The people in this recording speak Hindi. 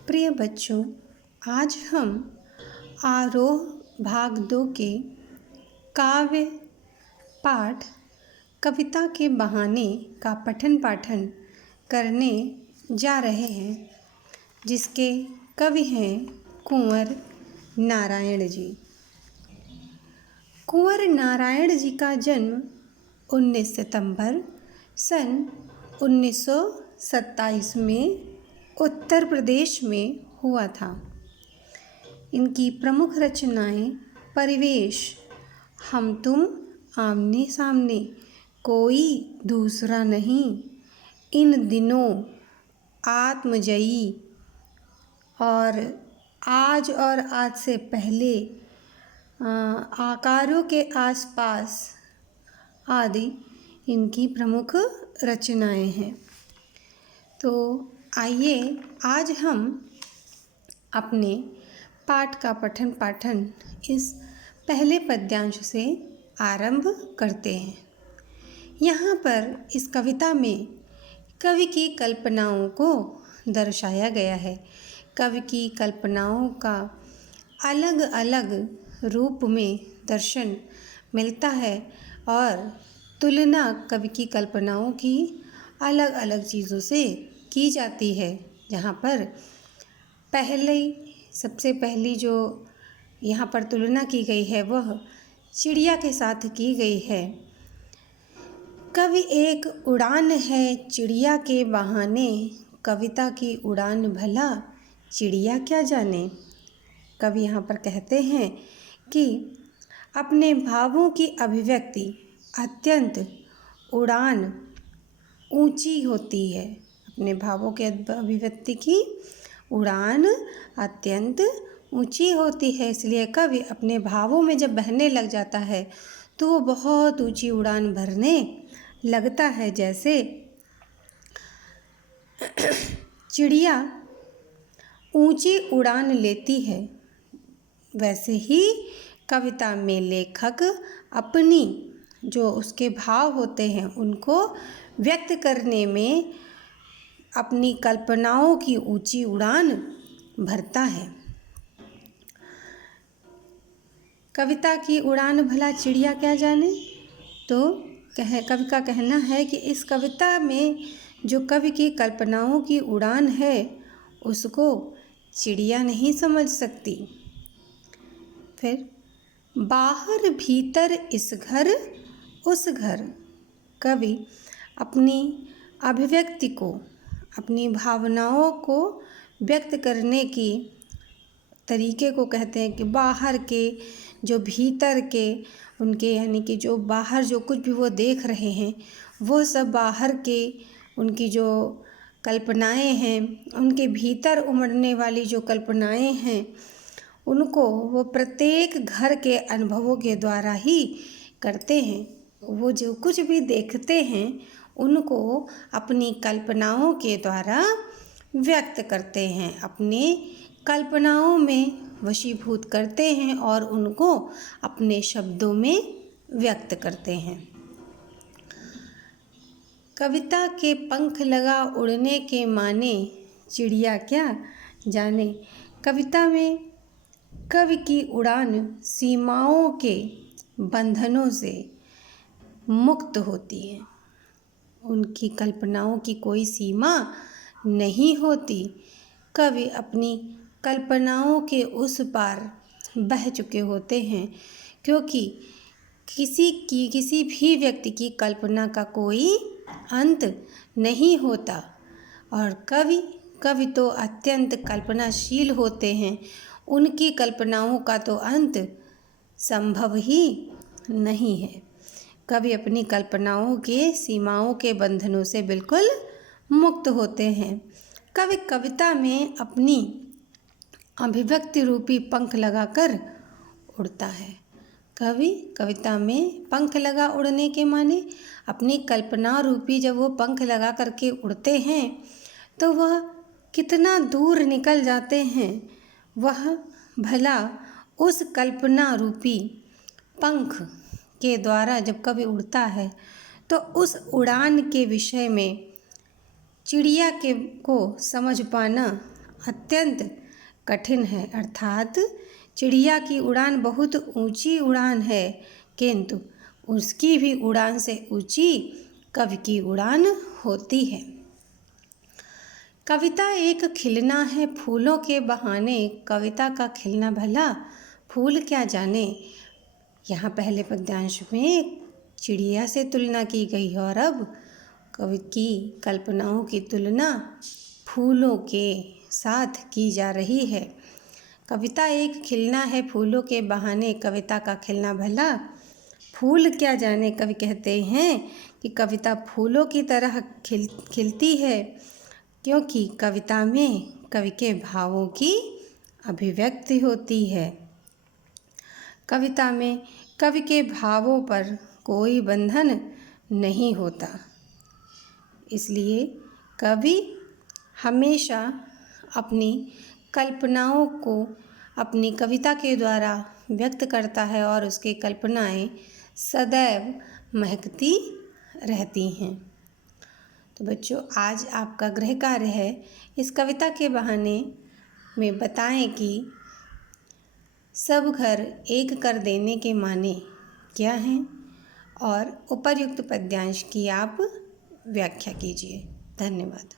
प्रिय बच्चों, आज हम आरोह भाग 2 के काव्य पाठ कविता के बहाने का पठन पाठन करने जा रहे हैं, जिसके कवि हैं कुंवर नारायण जी। कुंवर नारायण जी का जन्म 19 सितंबर सन 1927 में उत्तर प्रदेश में हुआ था। इनकी प्रमुख रचनाएं परिवेश, हम तुम आमने सामने, कोई दूसरा नहीं, इन दिनों, आत्मजयी और आज से पहले, आकारों के आसपास आदि इनकी प्रमुख रचनाएं हैं। तो आइए आज हम अपने पाठ का पठन पाठन इस पहले पद्यांश से आरंभ करते हैं। यहाँ पर इस कविता में कवि की कल्पनाओं को दर्शाया गया है। कवि की कल्पनाओं का अलग अलग रूप में दर्शन मिलता है और तुलना कवि की कल्पनाओं की अलग अलग चीज़ों से की जाती है। जहाँ पर सबसे पहली जो यहाँ पर तुलना की गई है वह चिड़िया के साथ की गई है। कवि एक उड़ान है चिड़िया के बहाने, कविता की उड़ान भला चिड़िया क्या जाने। कवि यहाँ पर कहते हैं कि अपने भावों की अभिव्यक्ति अत्यंत उड़ान ऊंची होती है। अपने भावों के अभिव्यक्ति की उड़ान अत्यंत ऊंची होती है, इसलिए कवि अपने भावों में जब बहने लग जाता है तो वो बहुत ऊंची उड़ान भरने लगता है। जैसे चिड़िया ऊंची उड़ान लेती है, वैसे ही कविता में लेखक अपनी जो उसके भाव होते हैं उनको व्यक्त करने में अपनी कल्पनाओं की ऊंची उड़ान भरता है। कविता की उड़ान भला चिड़िया क्या जाने। तो कवि का कहना है कि इस कविता में जो कवि की कल्पनाओं की उड़ान है उसको चिड़िया नहीं समझ सकती। फिर बाहर भीतर इस घर उस घर, कवि अपनी अभिव्यक्ति को, अपनी भावनाओं को व्यक्त करने की तरीके को कहते हैं कि बाहर के जो भीतर के उनके, यानी कि जो बाहर जो कुछ भी वो देख रहे हैं वो सब बाहर के उनकी जो कल्पनाएं हैं, उनके भीतर उमड़ने वाली जो कल्पनाएं हैं उनको वो प्रत्येक घर के अनुभवों के द्वारा ही करते हैं। वो जो कुछ भी देखते हैं उनको अपनी कल्पनाओं के द्वारा व्यक्त करते हैं, अपने कल्पनाओं में वशीभूत करते हैं और उनको अपने शब्दों में व्यक्त करते हैं। कविता के पंख लगा उड़ने के माने, चिड़िया क्या जाने। कविता में कवि की उड़ान सीमाओं के बंधनों से मुक्त होती है। उनकी कल्पनाओं की कोई सीमा नहीं होती। कवि अपनी कल्पनाओं के उस पार बह चुके होते हैं, क्योंकि किसी भी व्यक्ति की कल्पना का कोई अंत नहीं होता और कवि तो अत्यंत कल्पनाशील होते हैं। उनकी कल्पनाओं का तो अंत संभव ही नहीं है। कवि अपनी कल्पनाओं के सीमाओं के बंधनों से बिल्कुल मुक्त होते हैं। कवि कविता में अपनी अभिव्यक्ति रूपी पंख लगाकर उड़ता है। कवि कविता में पंख लगा उड़ने के माने अपनी कल्पना रूपी जब वो पंख लगा करके उड़ते हैं तो वह कितना दूर निकल जाते हैं। वह भला उस कल्पना रूपी पंख के द्वारा जब कवि उड़ता है तो उस उड़ान के विषय में चिड़िया को समझ पाना अत्यंत कठिन है। अर्थात चिड़िया की उड़ान बहुत ऊंची उड़ान है, किंतु उसकी भी उड़ान से ऊंची कवि की उड़ान होती है। कविता एक खिलना है फूलों के बहाने, कविता का खिलना भला फूल क्या जाने। यहाँ पहले पद्यांश में चिड़िया से तुलना की गई और अब कवि की कल्पनाओं की तुलना फूलों के साथ की जा रही है। कविता एक खिलना है फूलों के बहाने, कविता का खिलना भला फूल क्या जाने। कवि कहते हैं कि कविता फूलों की तरह खिलती है, क्योंकि कविता में कवि के भावों की अभिव्यक्ति होती है। कविता में कवि के भावों पर कोई बंधन नहीं होता, इसलिए कवि हमेशा अपनी कल्पनाओं को अपनी कविता के द्वारा व्यक्त करता है और उसकी कल्पनाएं सदैव महकती रहती हैं। तो बच्चों, आज आपका गृह कार्य है इस कविता के बहाने में बताएं कि सब घर एक कर देने के माने क्या हैं और उपर्युक्त पद्यांश की आप व्याख्या कीजिए। धन्यवाद।